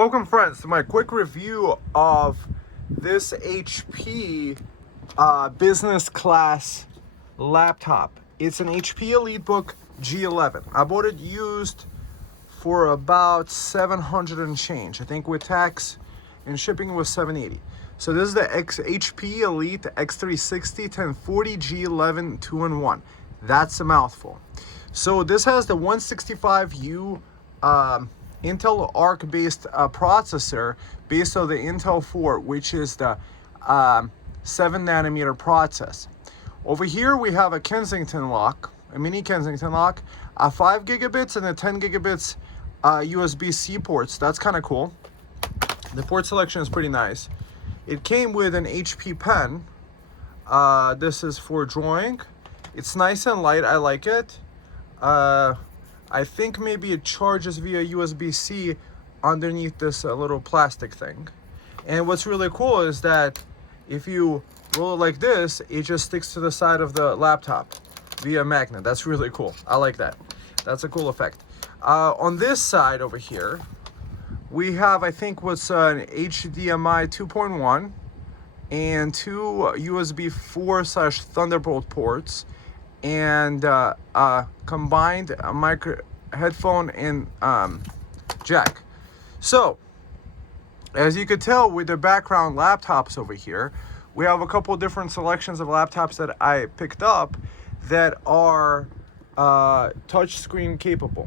Welcome friends to my quick review of this HP business class laptop. It's an HP EliteBook G11. I bought it used for about 700 and change. I think with tax and shipping was 780. So this is the HP Elite X360 1040 G11 2-in-1. That's a mouthful. So this has the 165U Intel Arc based processor based on the Intel 4, which is the 7nm process. Over here we have a Kensington lock, a mini Kensington lock, 5 gigabits and a 10 gigabits USB-C ports. That's kind of cool. The port selection is pretty nice. It came with an HP pen. This is for drawing. It's nice and light. I like it. I think maybe it charges via USB-C underneath this little plastic thing. And what's really cool is that if you roll it like this, it just sticks to the side of the laptop via magnet. That's really cool. I like that. That's a cool effect. On this side over here, we have, I think, what's an HDMI 2.1 and two USB 4/Thunderbolt ports, and combined micro headphone and jack. So as you could tell with the background laptops over here, we have a couple different selections of laptops that I picked up that are touchscreen capable.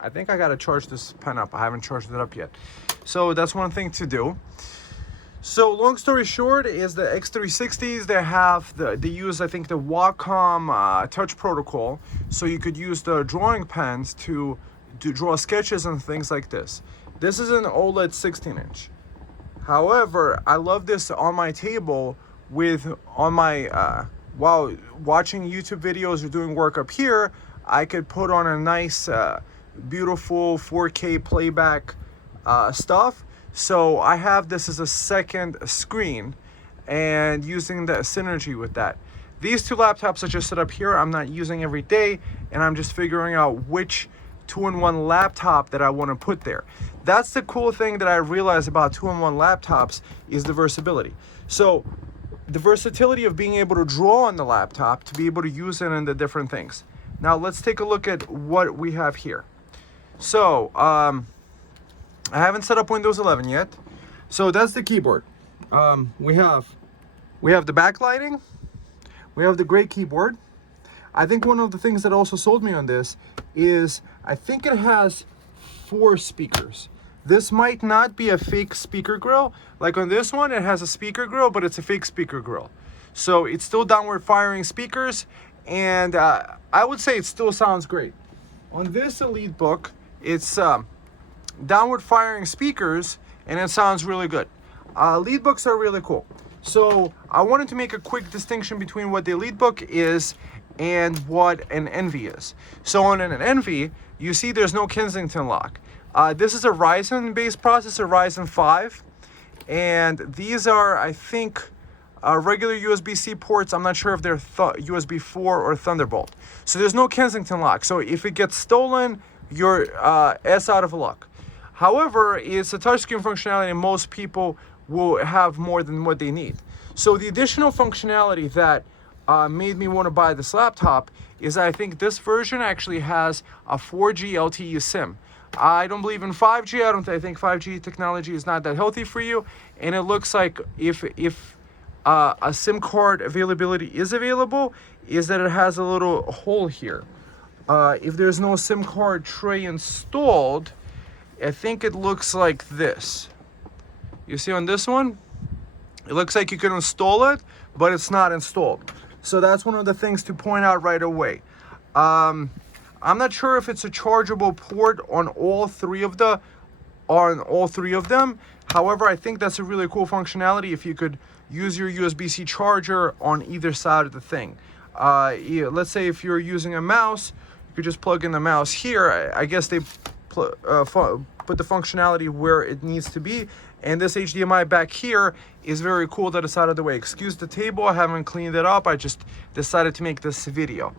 I think I gotta charge this pen up. I haven't charged it up yet, so that's one thing to do. So long story short is the X360s, they use, I think, the Wacom touch protocol, so you could use the drawing pens to draw sketches and things like this. This is an OLED 16-inch. However, I love this on my table while watching YouTube videos or doing work up here. I could put on a nice, beautiful 4K playback stuff. So I have this as a second screen and using the synergy with that. These two laptops I just set up here, I'm not using every day, and I'm just figuring out which 2-in-1 laptop that I want to put there. That's the cool thing that I realized about 2-in-1 laptops is the versatility. So the versatility of being able to draw on the laptop to be able to use it in the different things. Now let's take a look at what we have here. So I haven't set up Windows 11 yet. So that's the keyboard. We have the backlighting. We have the gray keyboard. I think one of the things that also sold me on this is I think it has 4 speakers. This might not be a fake speaker grill. Like on this one, it has a speaker grill, but it's a fake speaker grill. So it's still downward firing speakers, and I would say it still sounds great. On this EliteBook, it's downward firing speakers, and it sounds really good. EliteBooks are really cool. So I wanted to make a quick distinction between what the EliteBook is and what an Envy is. So on an Envy, you see there's no Kensington lock. This is a Ryzen based processor, Ryzen 5, and these are, I think, regular USB-C ports. I'm not sure if they're USB 4 or Thunderbolt. So there's no Kensington lock. So if it gets stolen, you're S out of luck. However, it's a touchscreen functionality, and most people will have more than what they need. So the additional functionality that made me want to buy this laptop is I think this version actually has a 4G LTE SIM. I don't believe in 5G. I think 5G technology is not that healthy for you. And it looks like if a SIM card availability is available, is that it has a little hole here. If there's no SIM card tray installed, I think it looks like this. You see on this one, it looks like you can install it, but it's not installed. So that's one of the things to point out right away. I'm not sure if it's a chargeable port on all three of them. However, I think that's a really cool functionality if you could use your USB-C charger on either side of the thing. Let's say if you're using a mouse, you could just plug in the mouse here. I guess they put the functionality where it needs to be, and this HDMI back here is very cool that it's out of the way. Excuse the table, I haven't cleaned it up. I just decided to make this video.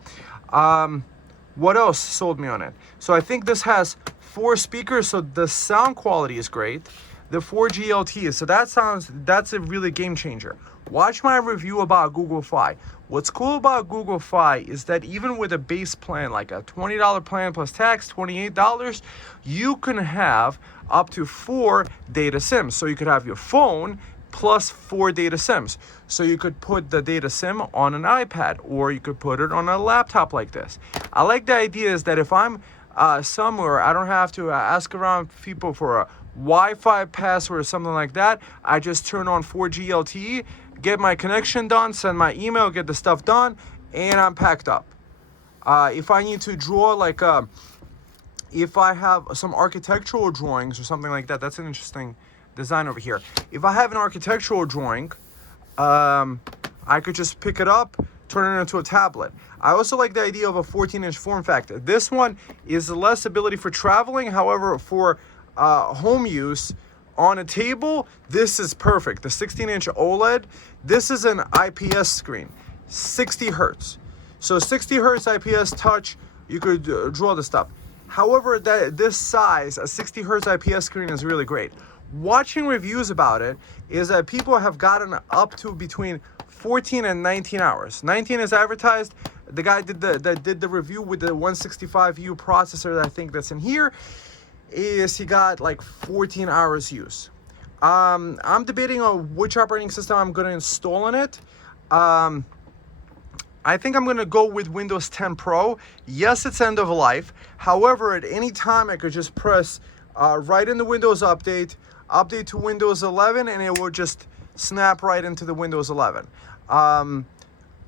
What else sold me on it? So I think this has 4 speakers, so the sound quality is great. The 4G LTE, so that's a really game changer. Watch my review about Google Fi. What's cool about Google Fi is that even with a base plan, like a $20 plan plus tax, $28, you can have up to 4 data SIMs. So you could have your phone plus 4 data SIMs. So you could put the data SIM on an iPad, or you could put it on a laptop like this. I like the idea is that if I'm somewhere, I don't have to ask around people for a Wi-Fi password or something like that. I just turn on 4G LTE, get my connection done, send my email, get the stuff done, and I'm packed up. If I need to draw, like, if I have some architectural drawings or something like that, that's an interesting design over here. If I have an architectural drawing, I could just pick it up, turn it into a tablet. I also like the idea of a 14-inch form factor. This one is less ability for traveling. However, for home use on a table, this is perfect. The 16-inch OLED, this is an IPS screen, 60 hertz. So 60 hertz IPS touch, you could draw the stuff. However, this size, a 60 hertz IPS screen is really great. Watching reviews about it is that people have gotten up to between 14 and 19 hours. 19 is advertised. The guy that did the review with the 165U processor that I think that's in here, is he got like 14 hours use. I'm debating on which operating system I'm going to install on it. I think I'm going to go with Windows 10 Pro. Yes, it's end of life. However, at any time I could just press right in the Windows update to Windows 11, and it will just snap right into the Windows 11.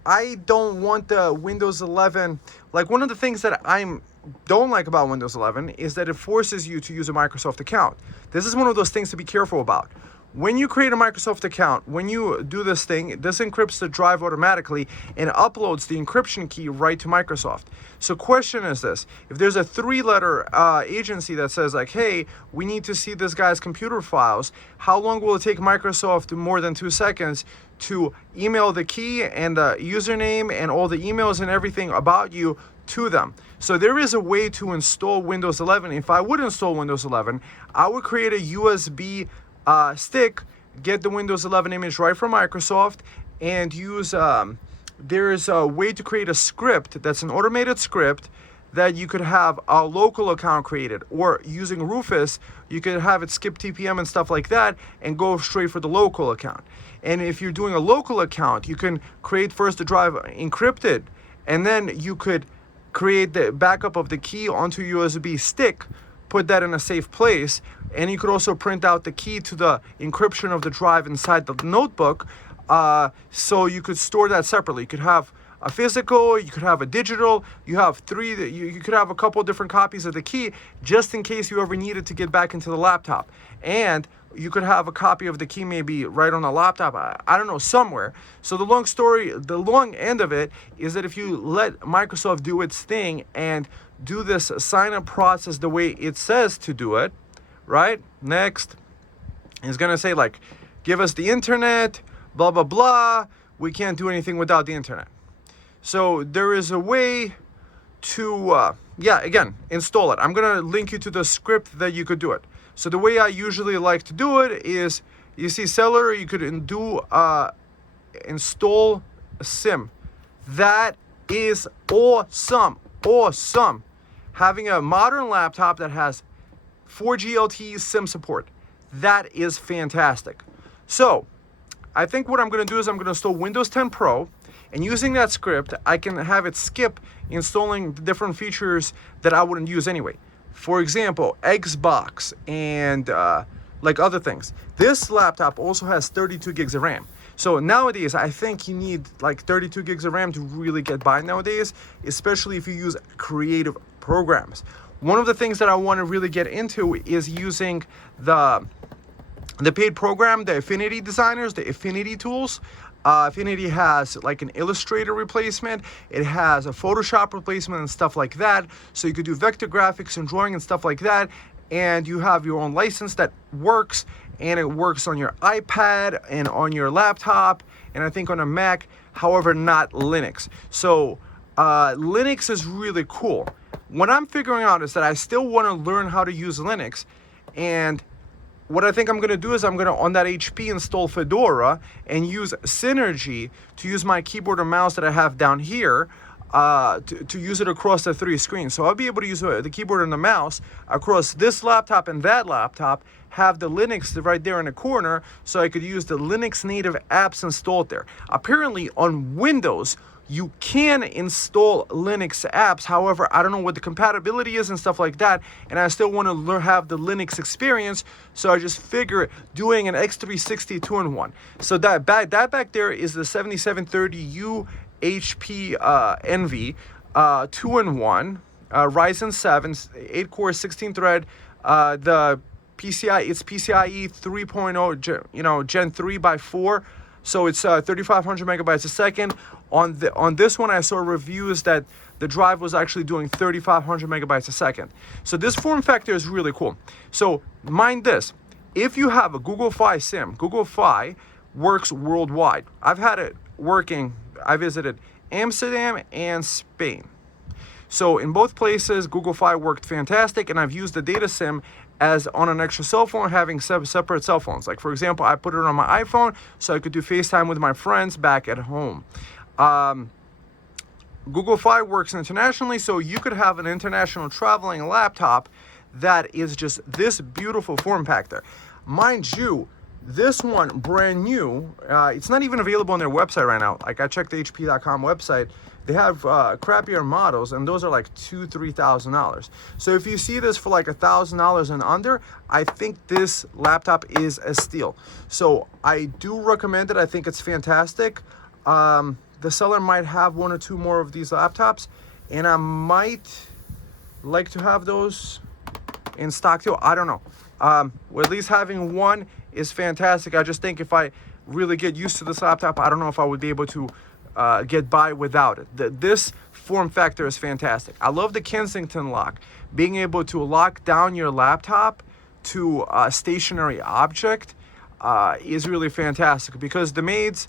I don't want the Windows 11, like one of the things that I don't like about Windows 11 is that it forces you to use a Microsoft account. This is one of those things to be careful about. When you create a Microsoft account, when you do this thing, this encrypts the drive automatically and uploads the encryption key right to Microsoft. So question is this: if there's a 3-letter agency that says like, hey, we need to see this guy's computer files, how long will it take Microsoft more than 2 seconds to email the key and the username and all the emails and everything about you to them? So there is a way to install Windows 11. If I would install Windows 11, I would create a USB stick, get the Windows 11 image right from Microsoft, and use, there's a way to create a script that's an automated script that you could have a local account created, or using Rufus, you could have it skip TPM and stuff like that and go straight for the local account. And if you're doing a local account, you can create first the drive encrypted, and then you could create the backup of the key onto a USB stick, put that in a safe place, and you could also print out the key to the encryption of the drive inside the notebook, so you could store that separately. You could have a physical, you could have a digital, you have 3, you could have a couple different copies of the key just in case you ever needed to get back into the laptop. And you could have a copy of the key maybe right on the laptop, I don't know, somewhere. So the long end of it is that if you let Microsoft do its thing and do this sign-up process the way it says to do it, right? Next, it's going to say like, give us the internet, blah, blah, blah. We can't do anything without the internet. So there is a way to, again, install it. I'm going to link you to the script that you could do it. So the way I usually like to do it is, you see Cellular, you could install a SIM. That is awesome. Awesome. Having a modern laptop that has 4G LTE SIM support. That is fantastic. So I think what I'm going to do is I'm going to install Windows 10 Pro, and using that script, I can have it skip installing the different features that I wouldn't use anyway. For example, Xbox and like other things. This laptop also has 32 gigs of RAM. So nowadays, I think you need like 32 gigs of RAM to really get by nowadays, especially if you use creative programs. One of the things that I want to really get into is using the paid program, the Affinity designers, the Affinity tools. Affinity has like an Illustrator replacement. It has a Photoshop replacement and stuff like that. So you could do vector graphics and drawing and stuff like that. And you have your own license that works, and it works on your iPad and on your laptop, and I think on a Mac, however, not Linux. So Linux is really cool. What I'm figuring out is that I still want to learn how to use Linux, and what I think I'm going to do is I'm going to, on that HP, install Fedora and use Synergy to use my keyboard and mouse that I have down here to use it across the 3 screens. So I'll be able to use the keyboard and the mouse across this laptop and that laptop, have the Linux right there in the corner, so I could use the Linux native apps installed there. Apparently on Windows, you can install Linux apps. However, I don't know what the compatibility is and stuff like that, and I still want to have the Linux experience, so I just figure doing an X360 2-in-1. So that back there is the 7730U HP NV 2-in-1 Ryzen 7 8-core 16-thread. The PCI, it's PCIe 3.0, Gen 3 by 4. So it's 3,500 megabytes a second. On this one, I saw reviews that the drive was actually doing 3,500 megabytes a second. So this form factor is really cool. So mind this, if you have a Google Fi SIM, Google Fi works worldwide. I've had it working. I visited Amsterdam and Spain. So in both places, Google Fi worked fantastic, and I've used the data SIM as on an extra cell phone, having separate cell phones. Like, for example, I put it on my iPhone so I could do FaceTime with my friends back at home. Google Fi works internationally, so you could have an international traveling laptop that is just this beautiful form factor. Mind you, this one, brand new, it's not even available on their website right now. Like, I checked the HP.com website. They have crappier models, and those are like $2,000-$3,000. So if you see this for like $1,000 and under, I think this laptop is a steal. So I do recommend it. I think it's fantastic. The seller might have 1 or 2 more of these laptops, and I might like to have those in stock too. I don't know. Well, at least having one is fantastic. I just think if I really get used to this laptop, I don't know if I would be able to get by without it. This form factor is fantastic. I love the Kensington lock. Being able to lock down your laptop to a stationary object is really fantastic, because the maids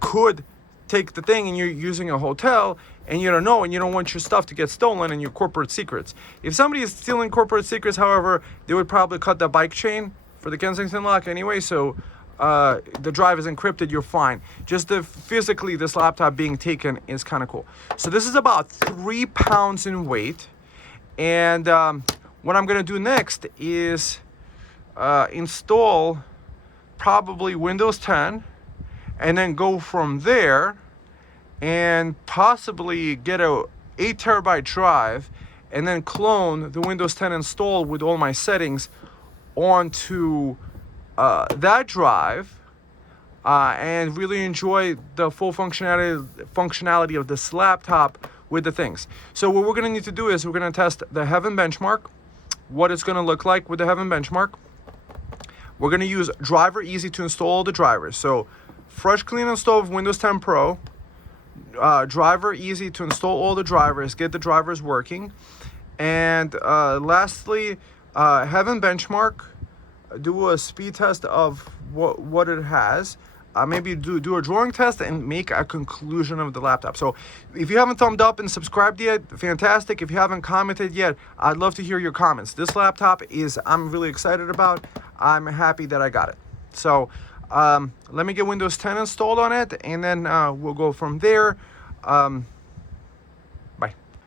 could take the thing and you're using a hotel and you don't know, and you don't want your stuff to get stolen and your corporate secrets. If somebody is stealing corporate secrets, however, they would probably cut the bike chain for the Kensington lock anyway, so the drive is encrypted, you're fine. Just physically, this laptop being taken is kind of cool. So this is about 3 pounds in weight, and what I'm gonna do next is install probably Windows 10, and then go from there and possibly get a 8 terabyte drive, and then clone the Windows 10 install with all my settings onto that drive, and really enjoy the full functionality of this laptop with the things. So what we're going to need to do is we're going to test the Heaven benchmark, what it's going to look like with the Heaven benchmark. We're going to use Driver Easy to install all the drivers. So fresh clean install of Windows 10 Pro, Driver Easy to install all the drivers, get the drivers working, and lastly, Heaven benchmark, do a speed test of what it has, maybe do a drawing test and make a conclusion of the laptop. So if you haven't thumbed up and subscribed yet, fantastic. If you haven't commented yet, I'd love to hear your comments. This laptop I'm really excited about. I'm happy that I got it. So let me get Windows 10 installed on it, and then we'll go from there. Bye.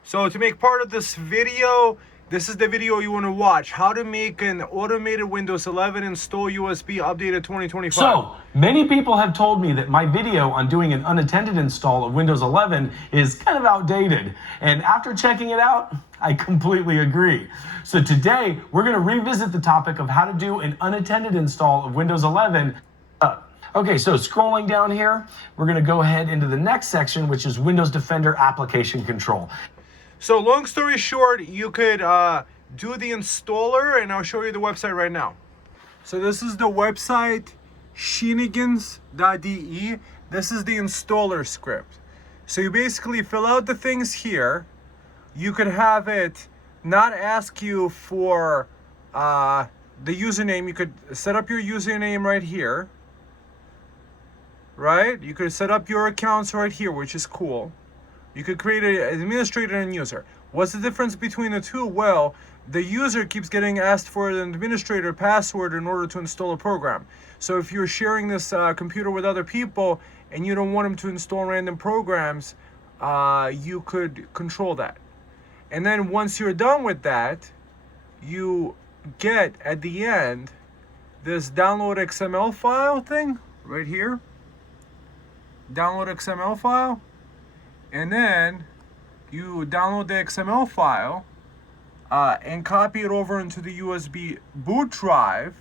So to make part of this video, this is the video you want to watch. How to make an automated Windows 11 install USB updated 2025. So, many people have told me that my video on doing an unattended install of Windows 11 is kind of outdated. And after checking it out, I completely agree. So today, we're going to revisit the topic of how to do an unattended install of Windows 11. Okay, so scrolling down here, we're going to go ahead into the next section, which is Windows Defender Application Control. So long story short, you could do the installer, and I'll show you the website right now. So this is the website, shenigans.de. This is the installer script. So you basically fill out the things here. You could have it not ask you for the username. You could set up your username right here. Right? You could set up your accounts right here, which is cool. You could create an administrator and user. What's the difference between the two? Well, the user keeps getting asked for an administrator password in order to install a program. So if you're sharing this computer with other people and you don't want them to install random programs, you could control that. And then once you're done with that, you get at the end this download XML file thing right here. Download XML file. And then you download the XML file and copy it over into the USB boot drive,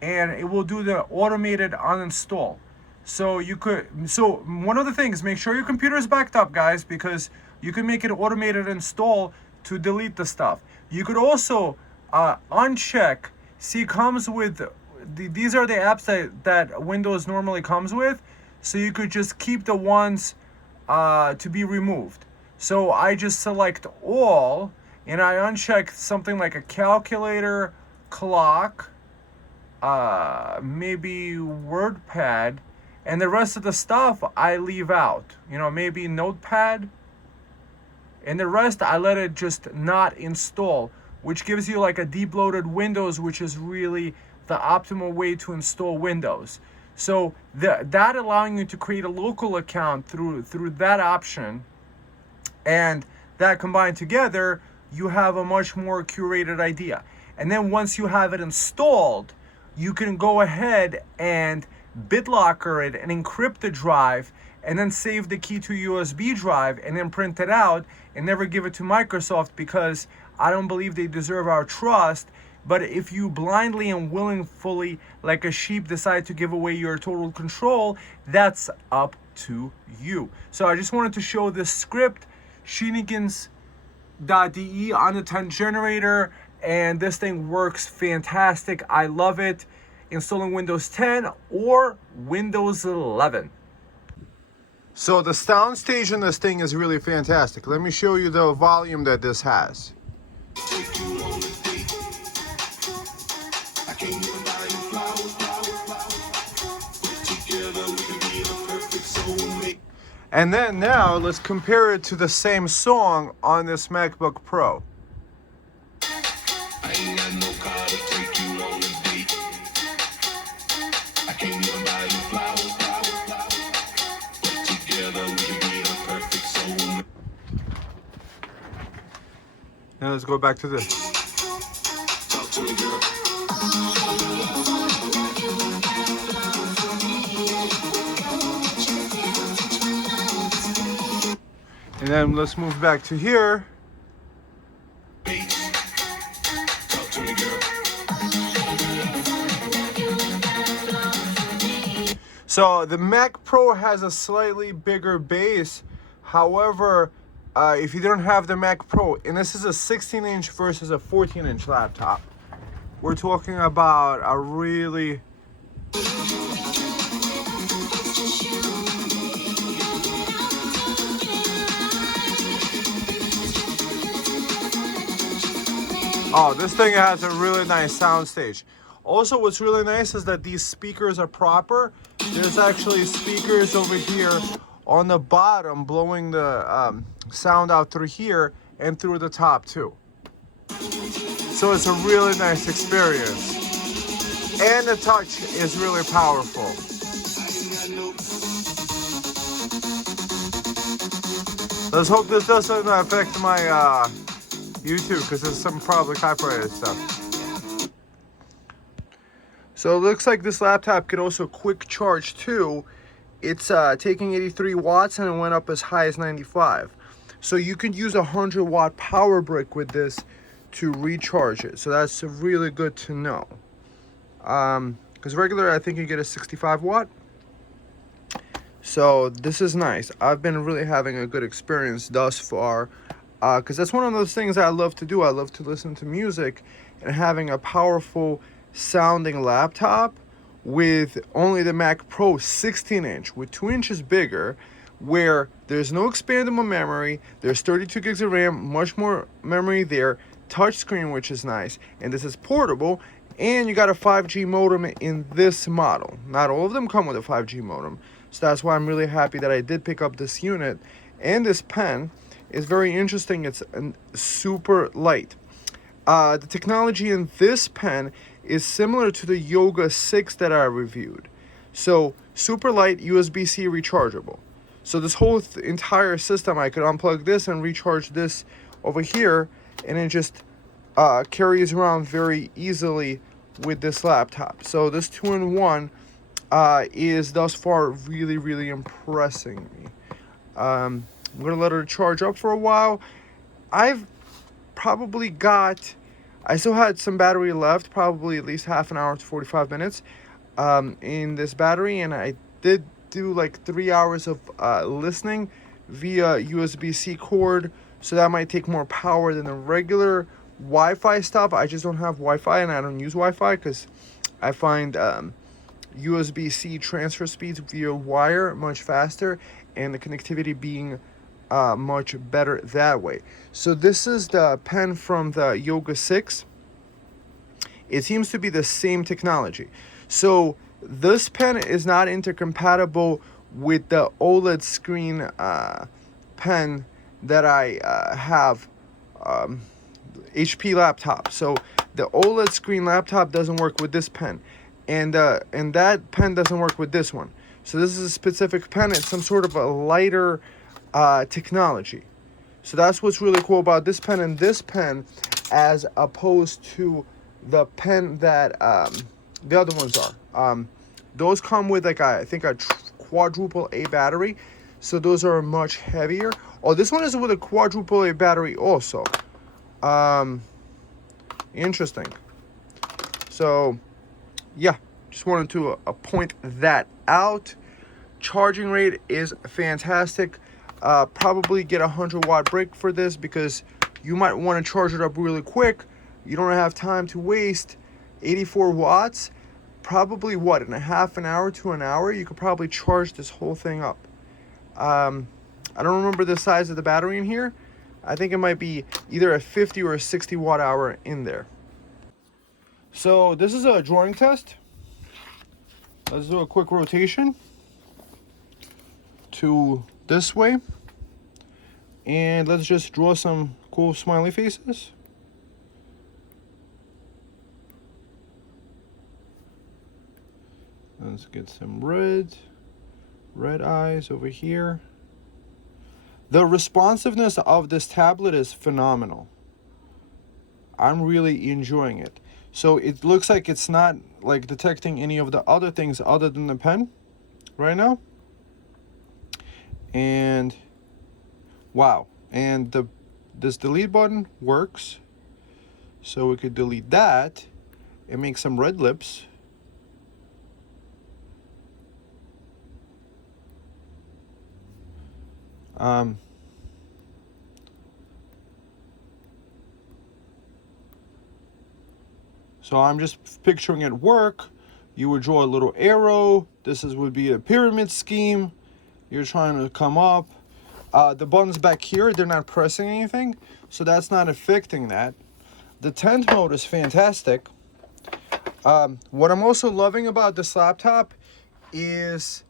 and it will do the automated uninstall. So one of the things, make sure your computer is backed up, guys, because you can make it automated install to delete the stuff. You could also uncheck, see, comes with, these are the apps that Windows normally comes with, so you could just keep the ones to be removed. So I just select all, and I uncheck something like a calculator, clock, maybe WordPad, and the rest of the stuff I leave out. You know, maybe Notepad, and the rest I let it just not install, which gives you like a deep loaded Windows, which is really the optimal way to install Windows. So that allowing you to create a local account through that option, and that combined together, you have a much more curated idea. And then once you have it installed, you can go ahead and BitLocker it and encrypt the drive, and then save the key to a USB drive, and then print it out and never give it to Microsoft, because I don't believe they deserve our trust. But if you blindly and willingly, like a sheep, decide to give away your total control, that's up to you. So I just wanted to show this script, shenanigans.de on the 10 generator, and this thing works fantastic. I love it. Installing Windows 10 or Windows 11. So the sound stage in this thing is really fantastic. Let me show you the volume that this has. And then now let's compare it to the same song on this MacBook Pro. Now let's go back to this. And then let's move back to here. So the Mac Pro has a slightly bigger bass. However, if you don't have the Mac Pro, and this is a 16-inch versus a 14-inch laptop, we're talking about a really this thing has a really nice sound stage. Also, what's really nice is that these speakers are proper. There's actually speakers over here on the bottom blowing the sound out through here and through the top too. So it's a really nice experience. And the touch is really powerful. Let's hope this doesn't affect my YouTube, because there's some probably copyrighted stuff. So it looks like this laptop can also quick charge too. It's taking 83 watts and it went up as high as 95. So you can use a 100-watt power brick with this to recharge it. So that's really good to know. Because regular, I think you get a 65-watt. So this is nice. I've been really having a good experience thus far. Because that's one of those things I love to do. I love to listen to music, and having a powerful sounding laptop with only the Mac Pro 16-inch with 2 inches bigger, where there's no expandable memory, there's 32 gigs of RAM, much more memory there, touchscreen, which is nice, and this is portable, and you got a 5G modem in this model. Not all of them come with a 5G modem, so that's why I'm really happy that I did pick up this unit. And this pen is very interesting. It's super light. The technology in this pen is similar to the Yoga 6 that I reviewed. So super light, USB-C rechargeable. So this whole entire system, I could unplug this and recharge this over here, and it just carries around very easily with this laptop. So this 2-in-1 is thus far really, really impressing me. I'm gonna let her charge up for a while. I've probably got, I still had some battery left, probably at least half an hour to 45 minutes in this battery, and I did do like 3 hours of listening via USB-C cord, so that might take more power than the regular Wi-Fi stuff. I just don't have Wi-Fi, and I don't use Wi-Fi because I find USB-C transfer speeds via wire much faster, and the connectivity being much better that way. So this is the pen from the Yoga 6. It seems to be the same technology. So this pen is not intercompatible with the OLED screen pen that I have, HP laptop. So the OLED screen laptop doesn't work with this pen, and that pen doesn't work with this one. So this is a specific pen. It's some sort of a lighter technology. So that's what's really cool about this pen and this pen, as opposed to the pen that the other ones are. Those come with like I think a quadruple A battery, so those are much heavier. Oh, this one is with a quadruple A battery also. Interesting. So yeah, just wanted to point that out. Charging rate is fantastic. Probably get a 100-watt brick for this, because you might want to charge it up really quick. You don't have time to waste. 84 watts, probably what, in a half an hour to an hour, you could probably charge this whole thing up. I don't remember the size of the battery in here. I think it might be either a 50 or a 60 watt hour in there. So this is a drawing test. Let's do a quick rotation to this way, and let's just draw some cool smiley faces. Let's get some red eyes over here. The responsiveness of this tablet is phenomenal. I'm really enjoying it. So it looks like it's not like detecting any of the other things other than the pen right now. And wow, and this delete button works. So we could delete that and make some red lips. So I'm just picturing at work, you would draw a little arrow. This would be a pyramid scheme. You're trying to come up. The buttons back here, they're not pressing anything, so that's not affecting that. The tent mode is fantastic. What I'm also loving about this laptop is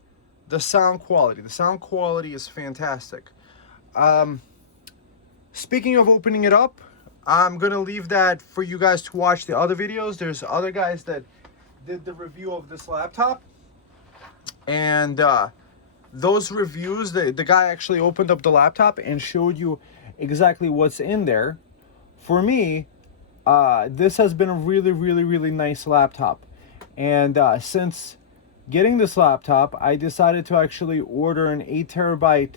the sound quality. The sound quality is fantastic. Speaking of opening it up, I'm gonna leave that for you guys to watch the other videos. There's other guys that did the review of this laptop, and those reviews, the guy actually opened up the laptop and showed you exactly what's in there. For me, this has been a really nice laptop, and since getting this laptop, I decided to actually order an 8 terabyte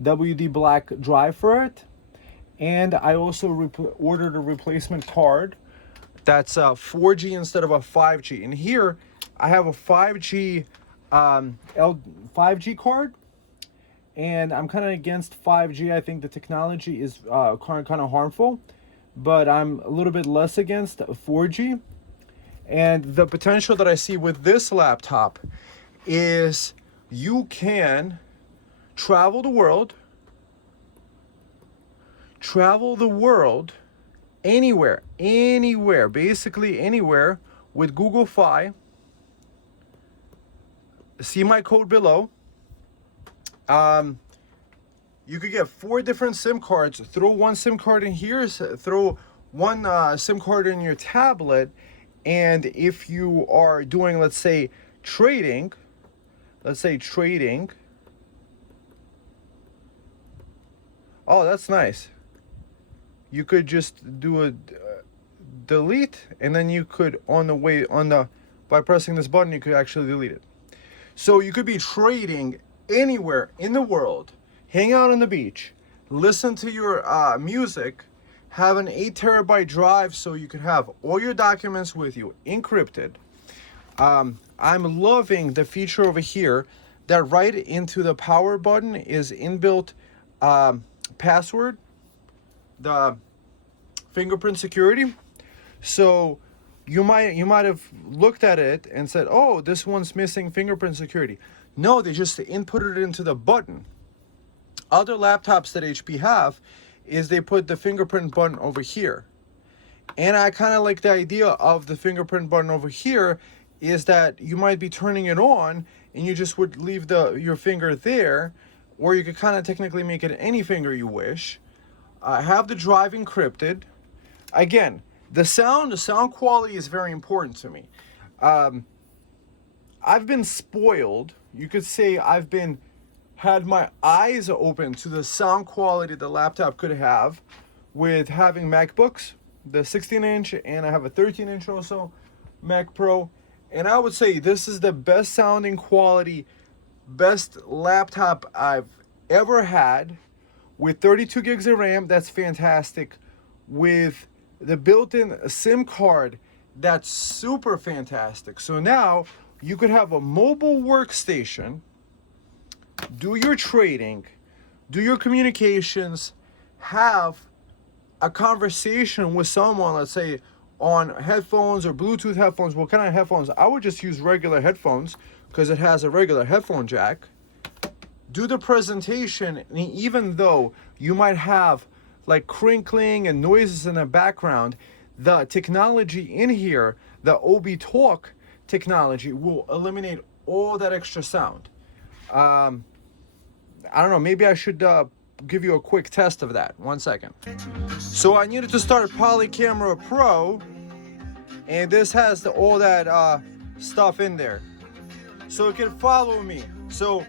WD Black drive for it, and I also ordered a replacement card that's 4G instead of a 5G. And here I have a 5G 5G card, and I'm kind of against 5G. I think the technology is kind of harmful, but I'm a little bit less against 4G. And the potential that I see with this laptop is you can travel the world anywhere, basically anywhere with Google Fi. See my code below. You could get 4 different SIM cards, throw one SIM card in here, throw one SIM card in your tablet, and if you are doing, let's say trading, oh, that's nice. You could just do a delete, and then you could by pressing this button, you could actually delete it. So you could be trading anywhere in the world, hang out on the beach, listen to your music, have an 8 terabyte drive so you could have all your documents with you encrypted. I'm loving the feature over here that right into the power button is inbuilt password, the fingerprint security. So you might have looked at it and said, oh, this one's missing fingerprint security. No, they just inputted it into the button. Other laptops that HP have is they put the fingerprint button over here. And I kind of like the idea of the fingerprint button over here is that you might be turning it on and you just would leave your finger there, or you could kind of technically make it any finger you wish. Have the drive encrypted. Again, the sound quality is very important to me. I've been spoiled. You could say I've had my eyes open to the sound quality the laptop could have with having MacBooks, the 16-inch, and I have a 13-inch also, Mac Pro. And I would say this is the best sounding quality, best laptop I've ever had. With 32 gigs of RAM, that's fantastic. With the built-in SIM card, that's super fantastic. So now you could have a mobile workstation, do your trading, do your communications, have a conversation with someone, let's say on headphones or Bluetooth headphones. What kind of headphones? I would just use regular headphones because it has a regular headphone jack. Do the presentation, and even though you might have like crinkling and noises in the background, the technology in here, the OB Talk technology, will eliminate all that extra sound. I don't know, maybe I should give you a quick test of that. 1 second. So I needed to start Poly Camera Pro, and this has all that stuff in there, so it can follow me. So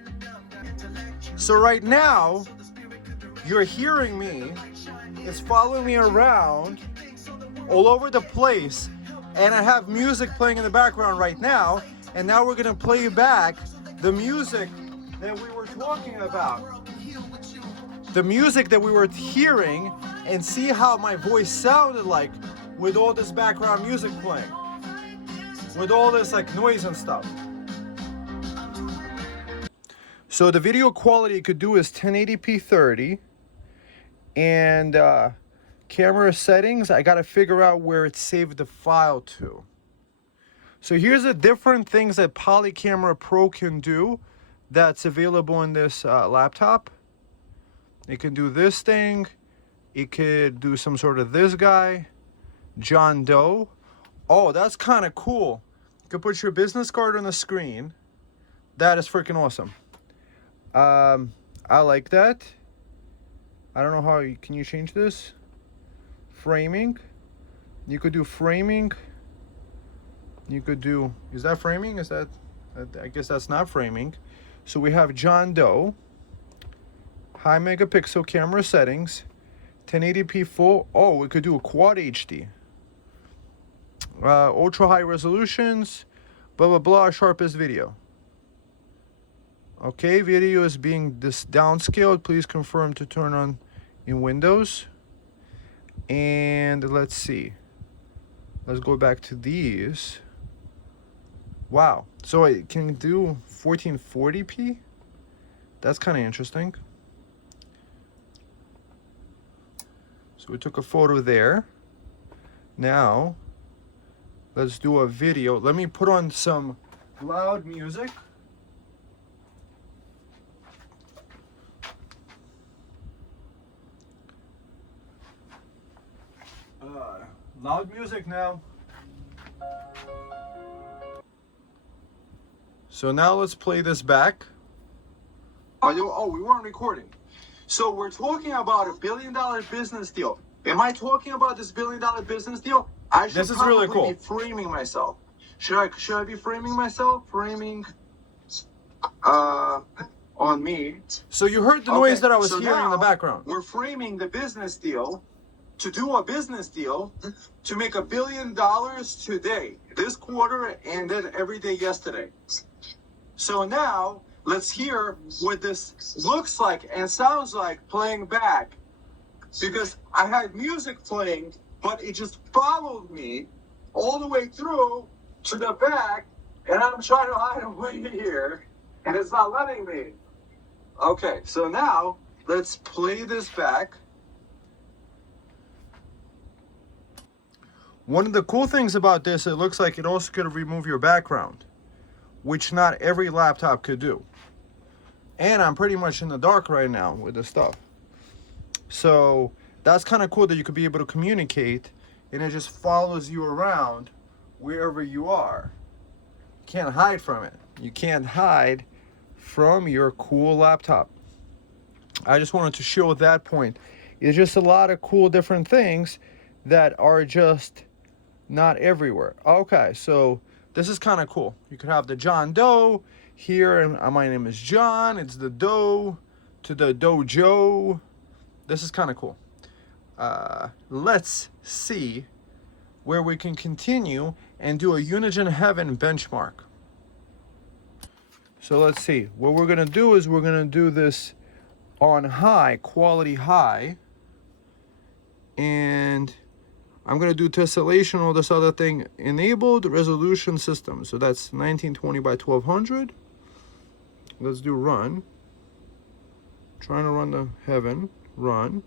right now, you're hearing me. It's following me around all over the place, and I have music playing in the background right now. And now we're gonna play back the music that we were talking about, the music that we were hearing, and see how my voice sounded like with all this background music playing, with all this like noise and stuff. So the video quality you could do is 1080p 30, and camera settings, I gotta figure out where it saved the file to. So here's the different things that Poly Camera Pro can do that's available in this laptop. It can do this thing. It could do some sort of this guy, John Doe. Oh, that's kind of cool. You could put your business card on the screen. That is freaking awesome. I like that. I don't know how can you change this? Framing. You could do framing. You could do, is that framing? Is that, I guess that's not framing. So we have John Doe, high megapixel camera settings, 1080p full. Oh, we could do a quad HD. Ultra high resolutions, blah, blah, blah, sharpest video. Okay, video is being downscaled. Please confirm to turn on in Windows. And let's see. Let's go back to these. Wow. So it can do 1440p? That's kind of interesting. So we took a photo there. Now, let's do a video. Let me put on some loud music. Loud music now. So now let's play this back. Oh, we weren't recording. So we're talking about $1 billion business deal. Am I talking about this $1 billion business deal? I should probably be framing myself. Should I be framing myself? Framing on me. So you heard the noise that I was hearing in the background. We're framing the business deal to do a business deal to make $1 billion today, this quarter, and then every day yesterday. So now let's hear what this looks like and sounds like playing back, because I had music playing, but it just followed me all the way through to the back, and I'm trying to hide away here, and it's not letting me. Okay, so now let's play this back. One of the cool things about this, it looks like it also could remove your background, which not every laptop could do. And I'm pretty much in the dark right now with this stuff. So that's kind of cool that you could be able to communicate, and it just follows you around wherever you are. You can't hide from it. You can't hide from your cool laptop. I just wanted to show that point. It's just a lot of cool different things that are just not everywhere. Okay, so this is kind of cool. You could have the John Doe here, and my name is John. It's the Doe to the Dojo. This is kind of cool. Let's see where we can continue and do a Unigen Heaven benchmark. So let's see. What we're gonna do is we're gonna do this on high, quality high, and I'm going to do tessellation, all this other thing, enabled resolution system. So that's 1920 by 1200. Let's do run. Trying to run the Heaven, run.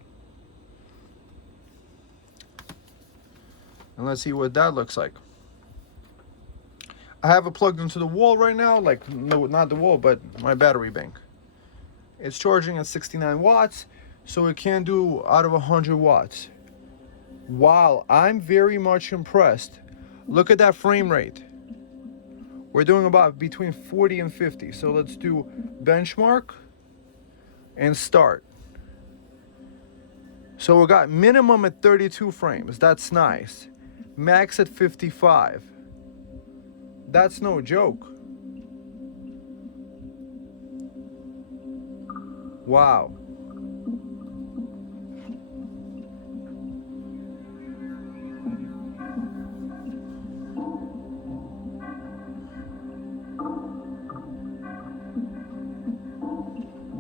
And let's see what that looks like. I have it plugged into the wall right now, like, no, not the wall, but my battery bank. It's charging at 69 watts, so it can do out of 100 watts. Wow, I'm very much impressed. Look at that frame rate. We're doing about between 40 and 50. So let's do benchmark and start. So we got minimum at 32 frames. That's nice. Max at 55. That's no joke. Wow.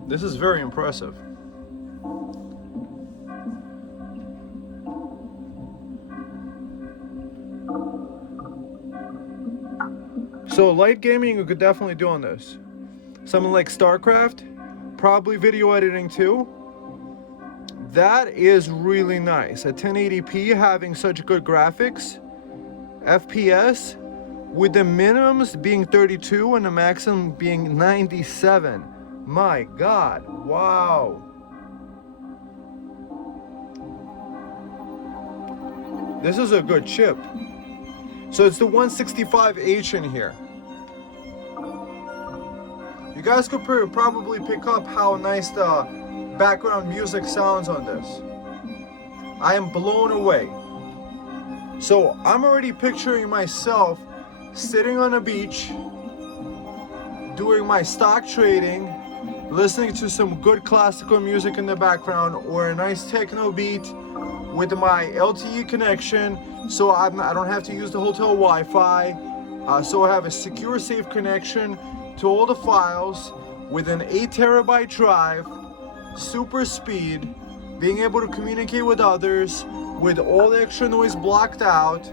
This is very impressive. So light gaming you could definitely do on this. Something like StarCraft, probably video editing too. That is really nice. At 1080p having such good graphics, FPS, with the minimums being 32 and the maximum being 97. My God, wow. This is a good chip. So it's the 165H in here. You guys could probably pick up how nice the background music sounds on this. I am blown away. So I'm already picturing myself sitting on a beach, doing my stock trading, listening to some good classical music in the background, or a nice techno beat with my LTE connection, so I don't have to use the hotel Wi-Fi, so I have a secure, safe connection to all the files with an 8 terabyte drive, super speed, being able to communicate with others with all the extra noise blocked out,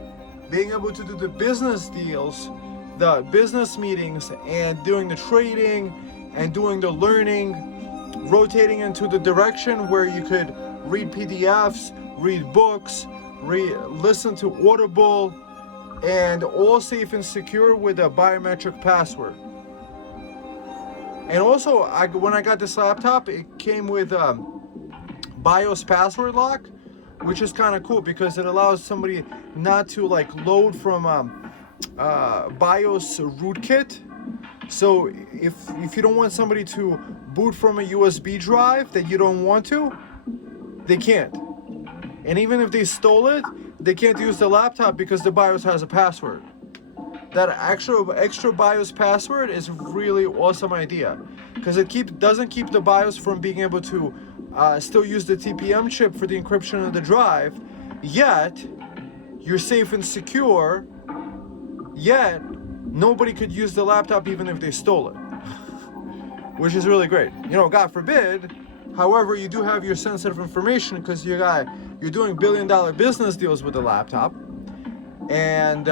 being able to do the business deals, the business meetings, and doing the trading and doing the learning, rotating into the direction where you could read PDFs, read books, listen to Audible, and all safe and secure with a biometric password. And also, when I got this laptop, it came with BIOS password lock, which is kind of cool because it allows somebody not to like load from BIOS rootkit So if you don't want somebody to boot from a USB drive that you don't want to, they can't. And even if they stole it, they can't use the laptop because the BIOS has a password. That extra BIOS password is a really awesome idea, because it doesn't keep the BIOS from being able to still use the TPM chip for the encryption of the drive, yet you're safe and secure, yet nobody could use the laptop even if they stole it, which is really great. You know, God forbid, however, you do have your sensitive information because you're doing billion-dollar business deals with the laptop. And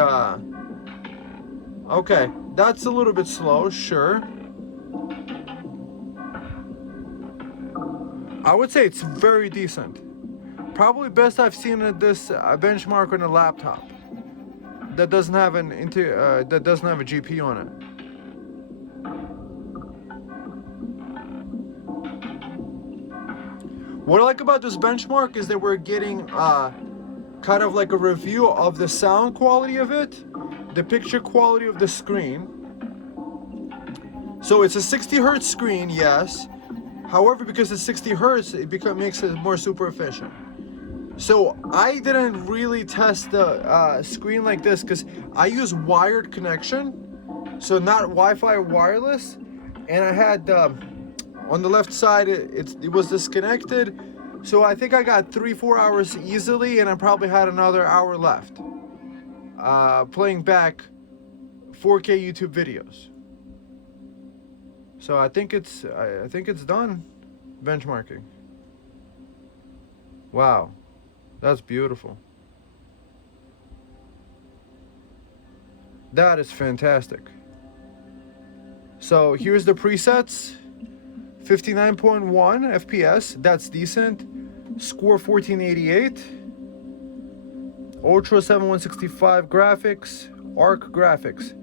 okay, that's a little bit slow, sure. I would say it's very decent. Probably best I've seen at this benchmark on a laptop that doesn't have a GPU on it. What I like about this benchmark is that we're getting kind of like a review of the sound quality of it, the picture quality of the screen. So it's a 60 hertz screen, yes. However, because it's 60 hertz, it makes it more super efficient. So I didn't really test the screen like this because I use wired connection, so not Wi-Fi, wireless. And I had on the left side it was disconnected, so I think I got 3-4 hours easily, and I probably had another hour left playing back 4K YouTube videos. So I think it's done benchmarking. Wow. That's beautiful. That is fantastic. So here's the presets. 59.1 FPS, that's decent. Score 1488. Ultra 7165 graphics, ARC graphics.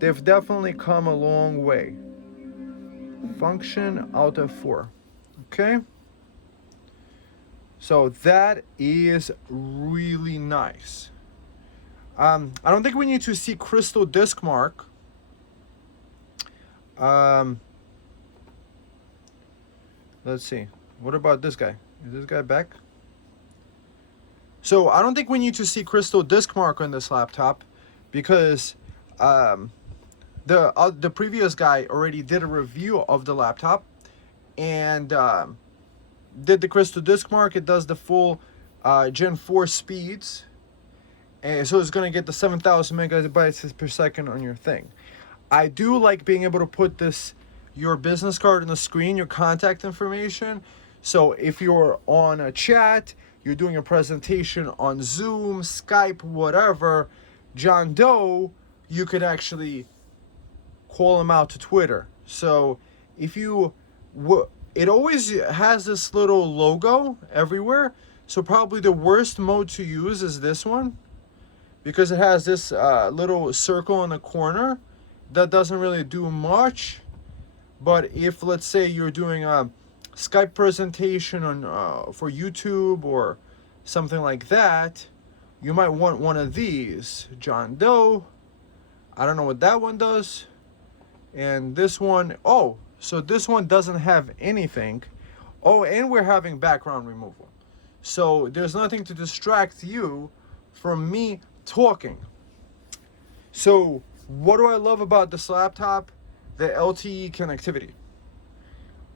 They've definitely come a long way. Function out of 4. Okay. So that is really nice. I don't think we need to see crystal disc mark. Let's see. What about this guy? Is this guy back? So I don't think we need to see crystal disc mark on this laptop because the previous guy already did a review of the laptop and did the crystal disc mark. It does the full Gen 4 speeds, and so it's going to get the 7,000 megabytes per second on your thing. I do like being able to put your business card on the screen, your contact information. So if you're on a chat, you're doing a presentation on Zoom, Skype, whatever, John Doe, you could actually call him out to Twitter. So if you it always has this little logo everywhere. So probably the worst mode to use is this one, because it has this little circle in the corner that doesn't really do much. But if, let's say, you're doing a Skype presentation on for YouTube or something like that, you might want one of these. John Doe. I don't know what that one does. And this one, oh, so this one doesn't have anything. Oh, and we're having background removal. So there's nothing to distract you from me talking. So what do I love about this laptop? The LTE connectivity.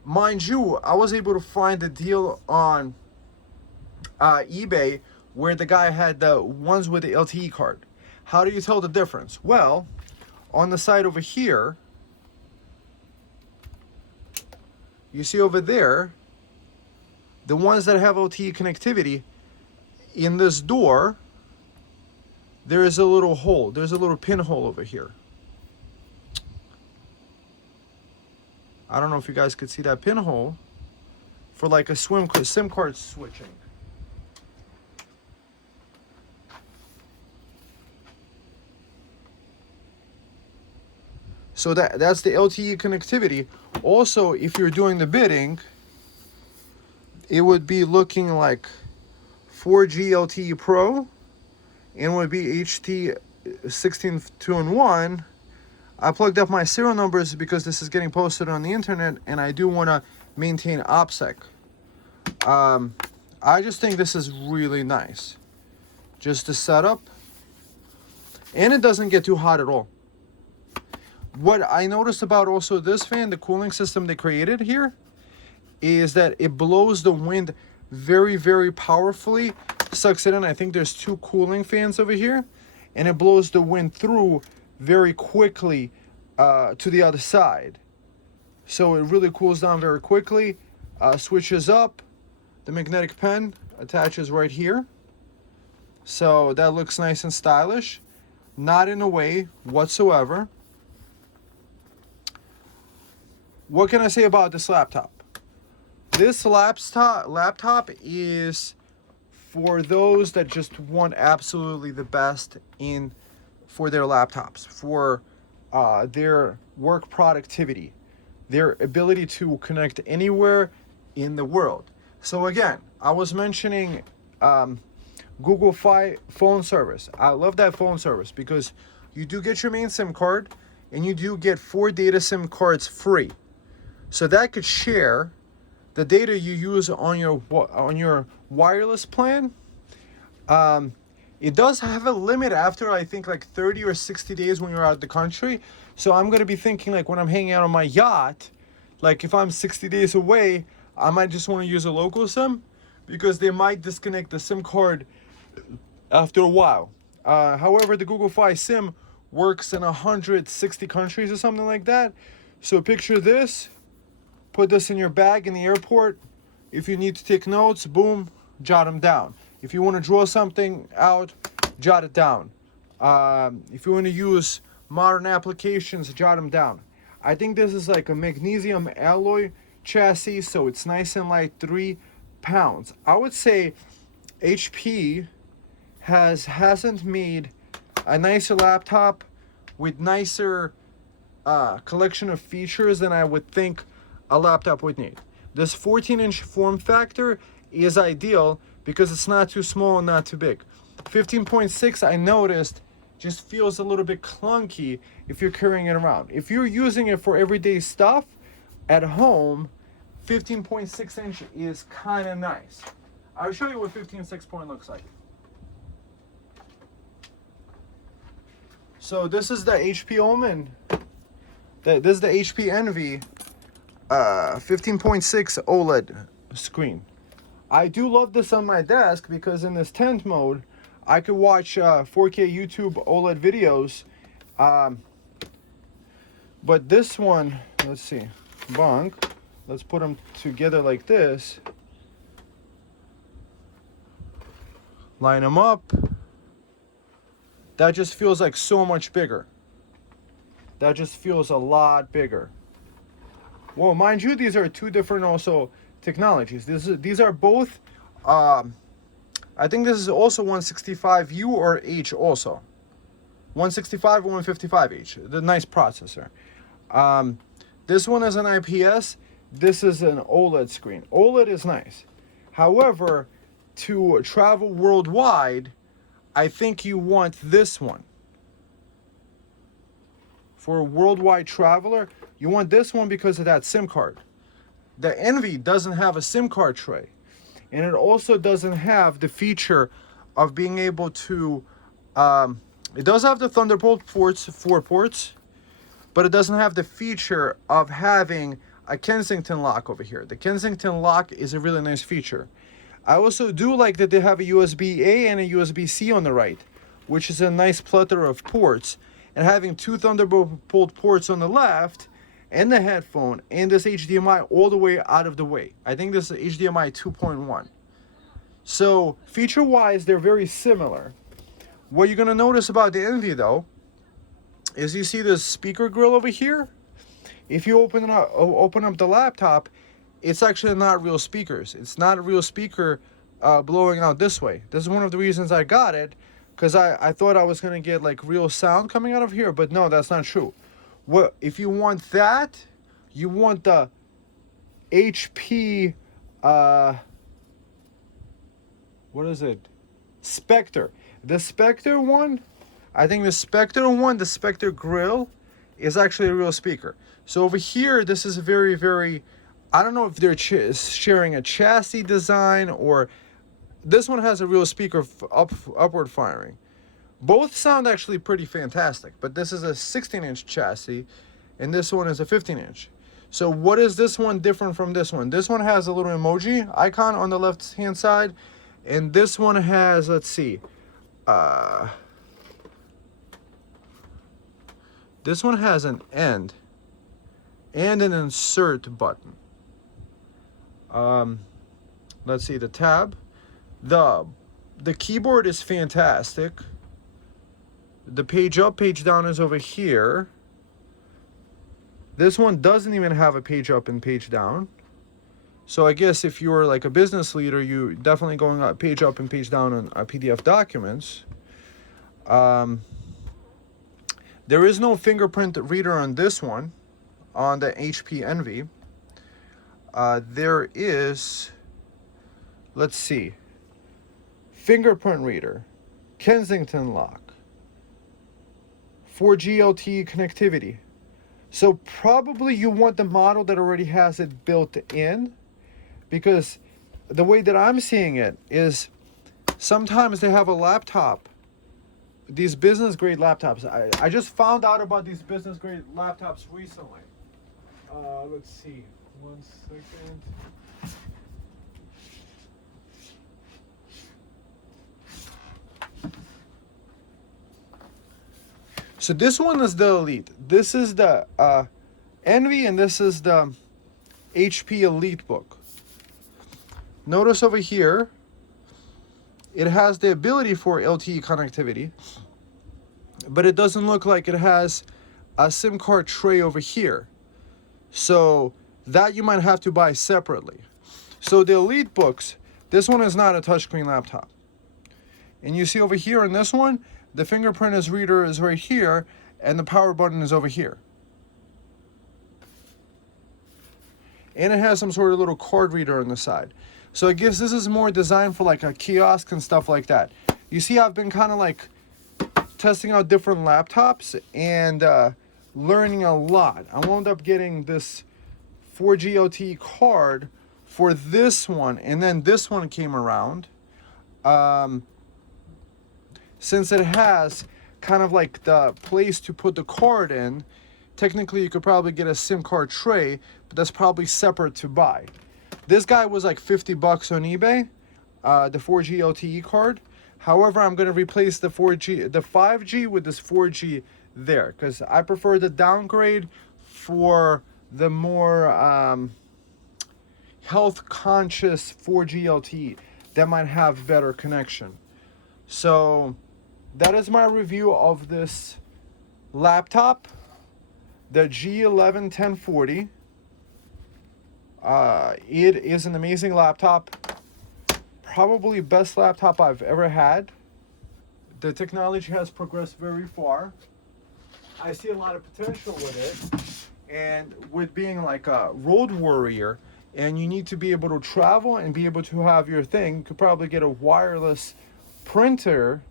Mind you, I was able to find a deal on eBay where the guy had the ones with the LTE card. How do you tell the difference? Well, on the side over here, you see over there, the ones that have LTE connectivity, in this door, there is a little hole. There's a little pinhole over here. I don't know if you guys could see that pinhole for like a SIM card switching. So that's the LTE connectivity. Also, if you're doing the bidding, it would be looking like 4G LTE Pro, and would be HT 16 2-in-1. I plugged up my serial numbers because this is getting posted on the internet, and I do want to maintain OPSEC. I just think this is really nice. Just the setup. And it doesn't get too hot at all. What I noticed about also this fan, the cooling system they created here, is that it blows the wind very, very powerfully. Sucks it in. I think there's 2 cooling fans over here. And it blows the wind through very quickly to the other side. So it really cools down very quickly. Switches up. The magnetic pen attaches right here. So that looks nice and stylish. Not in a way whatsoever. What can I say about this laptop? This laptop is for those that just want absolutely the best for their laptops, for their work productivity, their ability to connect anywhere in the world. So again, I was mentioning Google phone service. I love that phone service because you do get your main SIM card and you do get 4 data SIM cards free. So that could share the data you use on your wireless plan. It does have a limit after, I think, like 30 or 60 days when you're out of the country. So I'm going to be thinking, like, when I'm hanging out on my yacht, like if I'm 60 days away, I might just want to use a local SIM because they might disconnect the SIM card after a while. However, the Google Fi SIM works in 160 countries or something like that. So picture this. Put this in your bag in the airport. If you need to take notes, boom, jot them down. If you want to draw something out, jot it down. If you want to use modern applications, jot them down. I think this is like a magnesium alloy chassis, so it's nice and light, 3 pounds. I would say HP hasn't made a nicer laptop with nicer collection of features than I would think a laptop would need. This 14-inch form factor is ideal because it's not too small and not too big. 15.6, I noticed, just feels a little bit clunky if you're carrying it around. If you're using it for everyday stuff at home, 15.6 inch is kind of nice. I'll show you what 15.6 point looks like. So this is the HP Omen. This is the HP Envy 15.6 OLED screen. I do love this on my desk because in this tent mode, I could watch 4K YouTube OLED videos. But this one, let's see, bunk. Let's put them together like this. Line them up. That just feels like so much bigger. That just feels a lot bigger. Well, mind you, these are 2 different also technologies. These are both, I think this is also 165U or H also. 165 or 155H, the nice processor. This one is an IPS, this is an OLED screen. OLED is nice. However, to travel worldwide, I think you want this one. For a worldwide traveler, you want this one because of that SIM card. The Envy doesn't have a SIM card tray. And it also doesn't have the feature of being able to, it does have the Thunderbolt ports, 4 ports, but it doesn't have the feature of having a Kensington lock over here. The Kensington lock is a really nice feature. I also do like that they have a USB-A and a USB-C on the right, which is a nice plethora of ports. And having 2 Thunderbolt ports on the left, and the headphone, and this HDMI all the way out of the way. I think this is HDMI 2.1. So feature-wise, they're very similar. What you're gonna notice about the Envy though, is you see this speaker grill over here. If you open up the laptop, it's actually not real speakers. It's not a real speaker blowing out this way. This is one of the reasons I got it, because I thought I was gonna get like real sound coming out of here, but no, that's not true. Well, if you want that, you want the HP, what is it? Spectre. The Spectre one, I think the Spectre one, the Spectre grill, is actually a real speaker. So over here, this is very, very, I don't know if they're sharing a chassis design, or this one has a real speaker upward firing. Both sound actually pretty fantastic, but this is a 16-inch chassis and this one is a 15-inch. So what is this one different from this one? This one has a little emoji icon on the left hand side, and this one has, let's see, this one has an end and an insert button. Let's see, the tab. The keyboard is fantastic. The page up, page down is over here. This one doesn't even have a page up and page down. So I guess if you're like a business leader, you're definitely going up, page up and page down on PDF documents. There is no fingerprint reader on this one, on the HP Envy. There is, let's see, fingerprint reader, Kensington lock, 4G LTE connectivity. So probably you want the model that already has it built in, because the way that I'm seeing it is sometimes they have a laptop, these business grade laptops. I just found out about these business grade laptops recently. Let's see, 1 second. So this one is the Elite. This is the Envy, and this is the HP Elite book. Notice over here, it has the ability for LTE connectivity, but it doesn't look like it has a SIM card tray over here. So that you might have to buy separately. So the Elite books, this one is not a touchscreen laptop. And you see over here on this one, the fingerprint reader is right here, and the power button is over here. And it has some sort of little card reader on the side. So I guess this is more designed for like a kiosk and stuff like that. You see, I've been kind of like testing out different laptops and learning a lot. I wound up getting this 4G LTE card for this one, and then this one came around. Since it has kind of like the place to put the card in, technically you could probably get a SIM card tray, but that's probably separate to buy. This guy was like 50 bucks on eBay, the 4G LTE card. However, I'm going to replace the 5G with this 4G there, because I prefer the downgrade for the more health conscious 4G LTE that might have better connection. So that is my review of this laptop, the G11 1040. It is an amazing laptop, probably best laptop I've ever had. The technology has progressed very far. I see a lot of potential with it, and with being like a road warrior, and you need to be able to travel and be able to have your thing, you could probably get a wireless printer.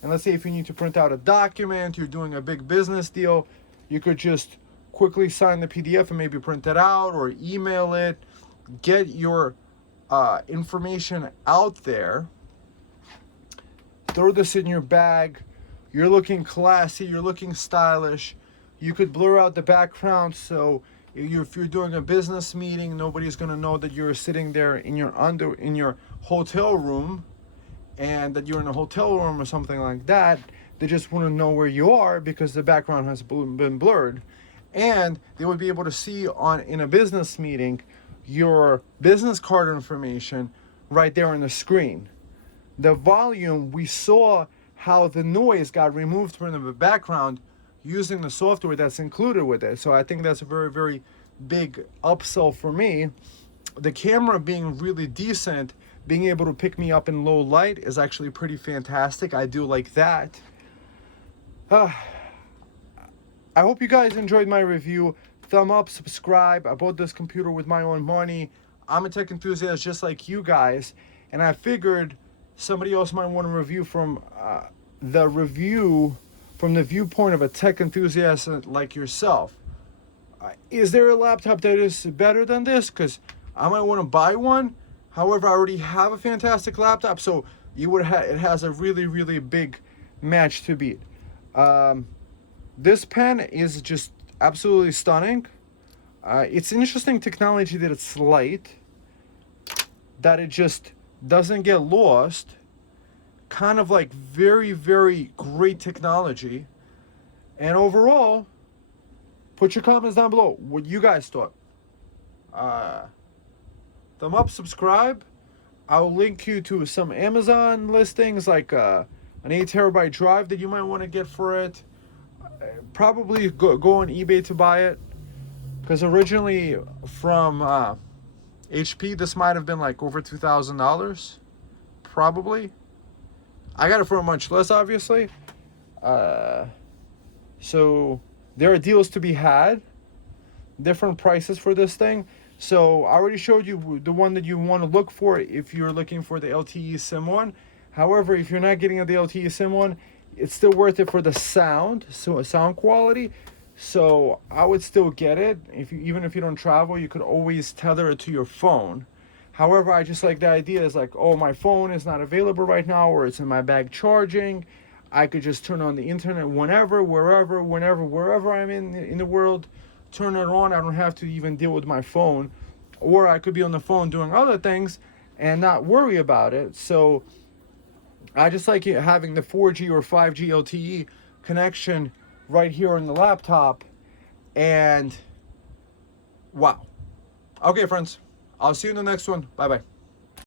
And let's say if you need to print out a document, you're doing a big business deal, you could just quickly sign the PDF and maybe print it out or email it, get your information out there, throw this in your bag. You're looking classy, you're looking stylish. You could blur out the background, so if you're doing a business meeting, nobody's gonna know that you're sitting there in your hotel room, and that you're in a hotel room or something like that. They just wouldn't know where you are because the background has been blurred. And they would be able to see in a business meeting your business card information right there on the screen. The volume, we saw how the noise got removed from the background using the software that's included with it. So I think that's a very, very big upsell for me. The camera being really decent, being able to pick me up in low light is actually pretty fantastic. I do like that. I hope you guys enjoyed my review. Thumb up, subscribe. I bought this computer with my own money. I'm a tech enthusiast just like you guys, and I figured somebody else might want to review from from the viewpoint of a tech enthusiast like yourself. Is there a laptop that is better than this? Because I might want to buy one. However, I already have a fantastic laptop, so it has a really, really big match to beat. This pen is just absolutely stunning. It's interesting technology that it's light, that it just doesn't get lost. Kind of like very, very great technology. And overall, put your comments down below what you guys thought. Thumb up, subscribe. I'll link you to some Amazon listings, like an 8 TB drive that you might want to get for it. Probably go on eBay to buy it, because originally from HP this might have been like over $2,000, probably. I got it for much less, obviously. So there are deals to be had, different prices for this thing. So I already showed you the one that you want to look for if you're looking for the LTE Sim one. However, if you're not getting the LTE Sim one, it's still worth it for the sound, so sound quality. So I would still get it. Even if you don't travel, you could always tether it to your phone. However, I just like the idea is like, oh, my phone is not available right now, or it's in my bag charging. I could just turn on the internet whenever, wherever, whenever, wherever I'm in the world, turn it on. I don't have to even deal with my phone, or I could be on the phone doing other things and not worry about it. So I just like having the 4G or 5G LTE connection right here on the laptop. And wow. Okay, friends, I'll see you in the next one. Bye bye.